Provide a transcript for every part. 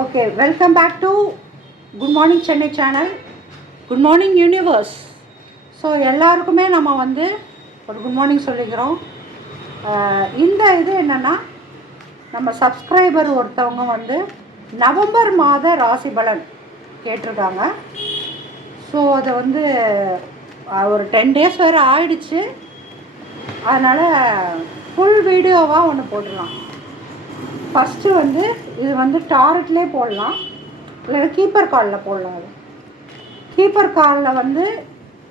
Okay, welcome back to good morning Chennai channel. Good morning universe. So எல்லாருக்குமே நம்ம வந்து ஒரு குட் மார்னிங் சொல்லிக்கிறோம். இந்த இது என்னென்னா, நம்ம சப்ஸ்கிரைபர் ஒருத்தவங்க வந்து நவம்பர் மாத ராசி பலன் கேட்டிருக்காங்க. ஸோ அதை வந்து ஒரு 10 days வேறு ஆயிடுச்சு. அதனால் ஃபுல் வீடியோவாக ஒன்று போட்டுடலாம். ஃபஸ்ட்டு வந்து இது வந்து டாரட்லேயே போடலாம், இல்லைன்னா கீப்பர் கார்டில் போடலாம். அது கீப்பர் கார்டில் வந்து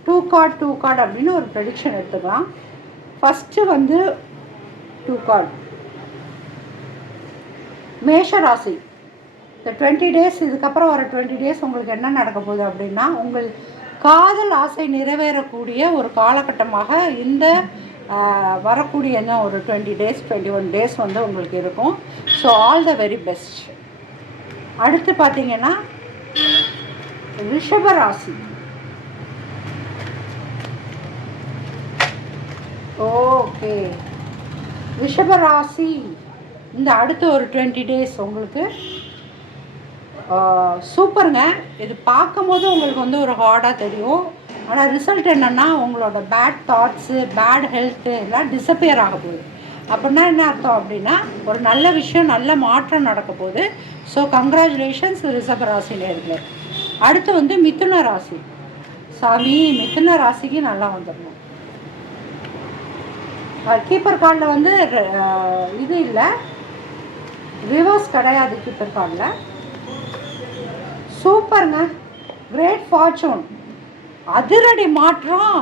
2 கார்டு அப்படின்னு ஒரு ப்ரெடிக்ஷன் எடுத்துக்கலாம். ஃபஸ்ட்டு வந்து 2 கார்டு மேஷ ராசி. இந்த 20 days, இதுக்கப்புறம் வர 20 days உங்களுக்கு என்ன நடக்க போகுது அப்படின்னா, உங்கள் காதல் ஆசை நிறைவேறக்கூடிய ஒரு காலகட்டமாக இந்த வரக்கூடிய ஒரு 20 days 21 days வந்து உங்களுக்கு இருக்கும். So all the very best. அடுத்து பார்த்தீங்கன்னா ரிஷப ராசி. ஓகே, ரிஷப ராசி இந்த அடுத்த ஒரு 20 days உங்களுக்கு சூப்பருங்க. இது பார்க்கும் போது உங்களுக்கு வந்து ஒரு ஹார்டாக தெரியும். ஆனால் ரிசல்ட் என்னென்னா, உங்களோட பேட் தாட்ஸு, பேட் ஹெல்த்து எல்லாம் டிஸப்பியர் ஆக போகுது. அப்படின்னா என்ன அர்த்தம் அப்படின்னா, ஒரு நல்ல விஷயம், நல்ல மாற்றம் நடக்க போகுது. ஸோ கங்க்ராச்சுலேஷன்ஸ் ரிஷப ராசி நேயர்களே. அடுத்து வந்து மிதுன ராசி. சாமி, மிதுன ராசிக்கு நல்லா வந்துடணும். கீப்பர் கார்டில் வந்து இது இல்லை, ரிவர்ஸ் கிடையாது. கீப்பர் கார்டில் சூப்பருங்க. கிரேட் ஃபார்ச்சூன், அதிரடி மாற்றம்,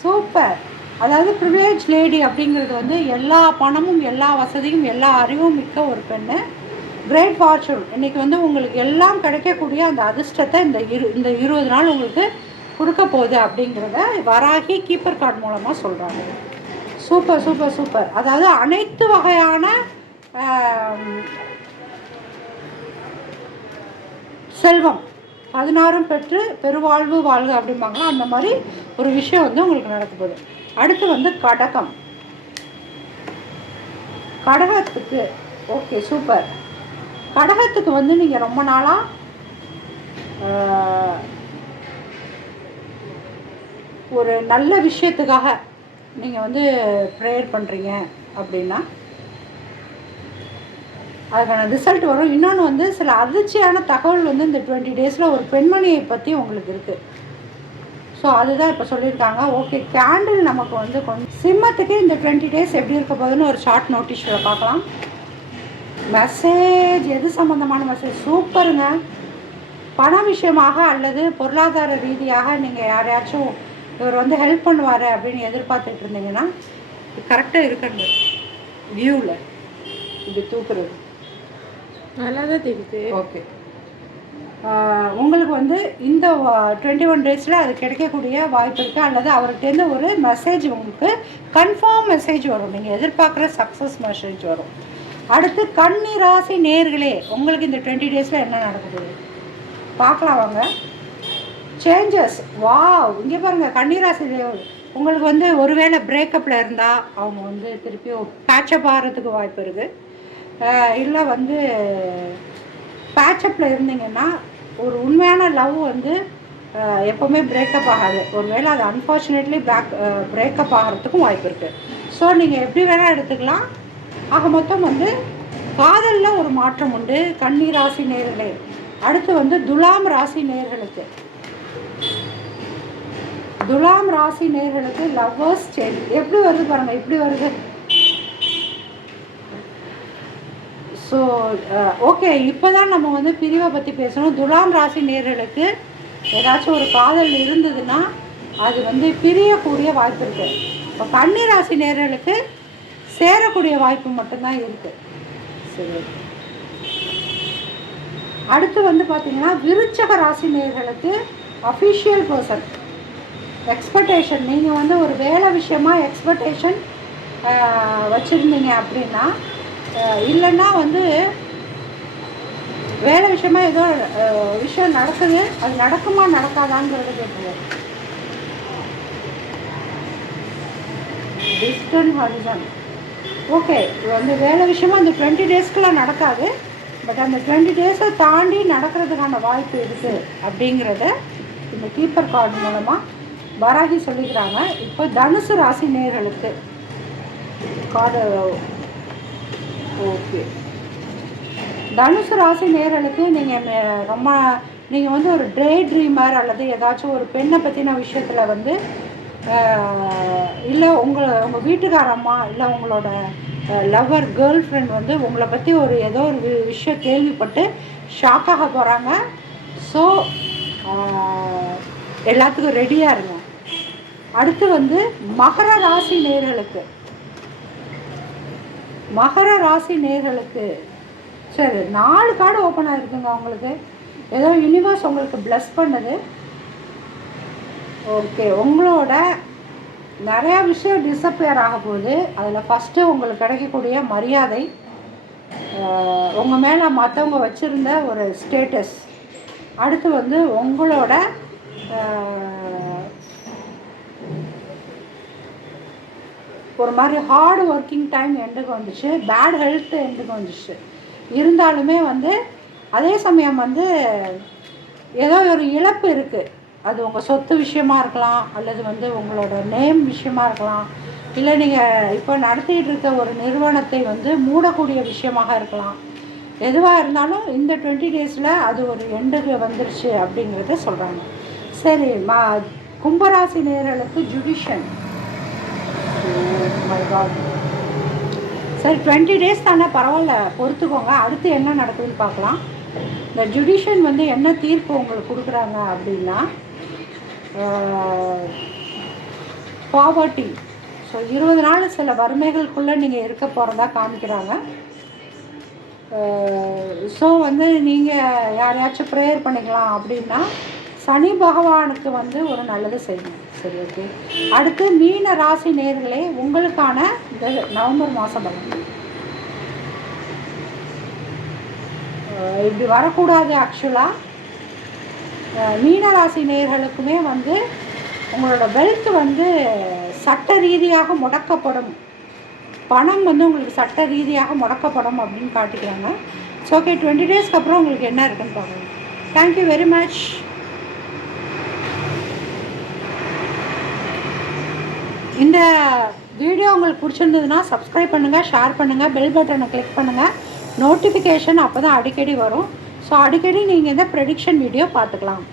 சூப்பர். அதாவது ப்ரிவிலேஜ் லேடி அப்படிங்கிறது வந்து எல்லா பணமும், எல்லா வசதியும், எல்லா அறிவும் மிக்க ஒரு பெண்ணு. கிரேட் ஃபார்ச்சூன் இன்றைக்கி வந்து உங்களுக்கு எல்லாம் கிடைக்கக்கூடிய அந்த அதிர்ஷ்டத்தை இந்த 20 நாள் உங்களுக்கு கொடுக்க போகுது அப்படிங்கிறத வராகி கீப்பர் கார்டு மூலமாக சொல்கிறாங்க. Super super super. அதாவது அனைத்து வகையான செல்வம் 16 பெற்று பெருவாழ்வு வாழ்க அப்படிம்பாங்களா, அந்த மாதிரி ஒரு விஷயம் வந்து உங்களுக்கு நடக்க போகுது. அடுத்து வந்து கடகம். கடகத்துக்கு ஓகே சூப்பர். கடகத்துக்கு வந்து நீங்கள் ரொம்ப நாளாக ஒரு நல்ல விஷயத்துக்காக நீங்கள் வந்து ப்ரேயர் பண்ணுறீங்க அப்படின்னா அதுக்கான ரிசல்ட் வரும். இன்னொன்று வந்து சில அதிர்ச்சியான தகவல் வந்து இந்த 20 days ஒரு பெண்மணியை பற்றி உங்களுக்கு இருக்குது. ஸோ அதுதான் இப்போ சொல்லியிருக்காங்க. ஓகே, கேண்டில் நமக்கு வந்து கொஞ்சம் சிம்மத்துக்கு இந்த 20 days எப்படி இருக்க போகுதுன்னு ஒரு ஷார்ட் நோட்டீஸில் பார்க்கலாம். மெசேஜ் எது சம்மந்தமான மெசேஜ்? சூப்பருங்க. பண விஷயமாக அல்லது பொருளாதார ரீதியாக நீங்கள் யாரையாச்சும் இவர் வந்து ஹெல்ப் பண்ணுவார் அப்படின்னு எதிர்பார்த்துட்டு இருந்தீங்கன்னா கரெக்டாக இருக்கிறது. வியூவில் இப்படி தூக்குறது நல்லா தான் தெரியுது. ஓகே, உங்களுக்கு வந்து இந்த 21 days அது கிடைக்கக்கூடிய வாய்ப்பு இருக்குது. அல்லது அவர்கிட்டேருந்து ஒரு மெசேஜ் உங்களுக்கு கன்ஃபார்ம் மெசேஜ் வரும், நீங்கள் எதிர்பார்க்குற சக்ஸஸ் மெசேஜ் வரும். அடுத்து கன்னி ராசி நேயர்களே, உங்களுக்கு இந்த 20 days என்ன நடக்குது பார்க்கலாம் வாங்க. Changes, wow. இங்கே பாருங்கள், கன்னி ராசி உங்களுக்கு வந்து ஒருவேளை பிரேக்கப்பில் இருந்தால் அவங்க வந்து திருப்பியும் பேட்சப் ஆகிறதுக்கு வாய்ப்பு இருக்குது. இல்லை வந்து பேட்சப்பில் இருந்தீங்கன்னா ஒரு உண்மையான லவ் வந்து எப்போவுமே பிரேக்கப் ஆகாது. ஒருவேளை அது அன்ஃபார்ச்சுனேட்லி பிரேக்கப் ஆகிறதுக்கும் வாய்ப்பு இருக்குது. ஸோ நீங்கள் எப்படி வேணால் எடுத்துக்கலாம். ஆக மொத்தம் வந்து காதலில் ஒரு மாற்றம் உண்டு கன்னி ராசி நேயர்களே. அடுத்து வந்து துலாம் ராசி நேயர்களுக்கு, துலாம் ராசி நேயர்களுக்கு லவ்வர்ஸ் சேஞ்ச் எப்படி வருது பாருங்கள், இப்படி வருது. ஸோ ஓகே, இப்போ தான் நம்ம வந்து பிரிவை பற்றி பேசணும். துலாம் ராசி நேயர்களுக்கு ஏதாச்சும் ஒரு காதல் இருந்ததுன்னா அது வந்து பிரியக்கூடிய வாய்ப்பு இருக்குது. இப்போ கன்னி ராசி நேயர்களுக்கு சேரக்கூடிய வாய்ப்பு மட்டும்தான் இருக்குது. சரி, அடுத்து வந்து பார்த்திங்கன்னா விருச்சக ராசி நேயர்களுக்கு அஃபிஷியல் பர்சன் எக்ஸ்பெக்டேஷன். நீங்கள் வந்து ஒரு வேலை விஷயமாக எக்ஸ்பெக்டேஷன் வச்சுருந்தீங்க அப்படின்னா, இல்லைன்னா வந்து வேலை விஷயமா ஏதோ விஷயம் நடக்குது, அது நடக்குமா நடக்காதாங்கிறது கேட்குவோம். டிஸ்டன்ட் ஹரிசன் ஓகே, இது வந்து வேலை விஷயமா இந்த 20 days நடக்காது. பட் அந்த 20 டேஸை தாண்டி நடக்கிறதுக்கான வாய்ப்பு இருக்குது அப்படிங்கிறத இந்த கீப்பர் கார்டு மூலமாக வராகி சொல்லிக்கிறாங்க. இப்போ தனுசு ராசி நேயர்களுக்கு கார்டு ஓகே. தனுசு ராசி நேயர்களுக்கு நீங்கள் வந்து ஒரு டே ட்ரீமர் அல்லது ஏதாச்சும் ஒரு பெண்ணை பற்றின விஷயத்தில் வந்து இல்லை உங்கள் வீட்டுக்காரம்மா இல்லை உங்களோட லவ்வர் கேர்ள் ஃப்ரெண்ட் வந்து உங்களை பற்றி ஏதோ ஒரு விஷயம் கேள்விப்பட்டு ஷாக்காக போகிறாங்க. ஸோ எல்லாத்துக்கும் ரெடியாக இருங்க. அடுத்து வந்து மகர ராசி நேயர்களுக்கு சரி 4 கார்டு ஓப்பன் ஆகிருக்குங்க. உங்களுக்கு ஏதோ யூனிவர்ஸ் உங்களுக்கு ப்ளஸ் பண்ணுது. ஓகே, உங்களோட நிறையா விஷயம் டிஸப்பியர் ஆக போகுது. அதில் ஃபஸ்ட்டு உங்களுக்கு கிடைக்கக்கூடிய மரியாதை, உங்கள் மேலே மற்றவங்க வச்சுருந்த ஒரு ஸ்டேட்டஸ், அடுத்து வந்து உங்களோட ஒரு மாதிரி ஹார்ட் ஒர்க்கிங் டைம் எண்டுக்கு வந்துச்சு, பேட் ஹெல்த் எண்டுக்கு வந்துச்சு. இருந்தாலுமே வந்து அதே சமயம் வந்து ஏதோ ஒரு இழப்பு இருக்குது. அது உங்கள் சொத்து விஷயமாக இருக்கலாம், அல்லது வந்து உங்களோட நேம் விஷயமாக இருக்கலாம், இல்லை நீங்கள் இப்போ நடத்திட்டு இருக்க ஒரு நிறுவனத்தை வந்து மூடக்கூடிய விஷயமாக இருக்கலாம். எதுவாக இருந்தாலும் இந்த 20 டேஸில் அது ஒரு எண்டுக்கு வந்துருச்சு அப்படிங்கிறத சொல்கிறாங்க. சரி, கும்பராசி நேயர்களுக்கு ஜுடிஷன். சரி 20 டேஸ் தானே, பரவாயில்ல, பொறுத்துக்கோங்க. அடுத்து என்ன நடக்குதுன்னு பார்க்கலாம். இந்த ஜுடிஷன் வந்து என்ன தீர்ப்பு உங்களுக்கு கொடுக்குறாங்க அப்படின்னா, பாவர்ட்டி. ஸோ 20 நாள் சில வறுமைகளுக்குள்ளே நீங்கள் இருக்க போகிறதா காமிக்கிறாங்க. ஸோ வந்து நீங்கள் யாரையாச்சும் ப்ரேயர் பண்ணிக்கலாம். அப்படின்னா சனி பகவானுக்கு வந்து ஒரு நல்லது செய்யணும். சரி, ஓகே. அடுத்து மீன ராசி நேயர்களே, உங்களுக்கான இந்த நவம்பர் மாதம் பலன் இப்படி வரக்கூடாது. ஆக்சுவலாக மீனராசி நேயர்களுக்குமே வந்து உங்களோட வெல்த் வந்து சட்ட ரீதியாக முடக்கப்படும், பணம் வந்து உங்களுக்கு சட்ட ரீதியாக முடக்கப்படும் அப்படின்னு காட்டிக்கிறாங்க. ஸோ ஓகே, 20 டேஸ்க்கு அப்புறம் உங்களுக்கு என்ன இருக்குன்னு பார்க்கலாம். Thank you very much. இந்த வீடியோ உங்களுக்கு பிடிச்சிருந்ததுன்னா சப்ஸ்கிரைப் பண்ணுங்கள், ஷேர் பண்ணுங்கள், பெல் பட்டனை கிளிக் பண்ணுங்கள். நோட்டிஃபிகேஷன் அப்போ தான் அடிக்கடி வரும். ஸோ அடிக்கடி நீங்கள் இந்த ப்ரெடிக்ஷன் வீடியோ பார்த்துக்கலாம்.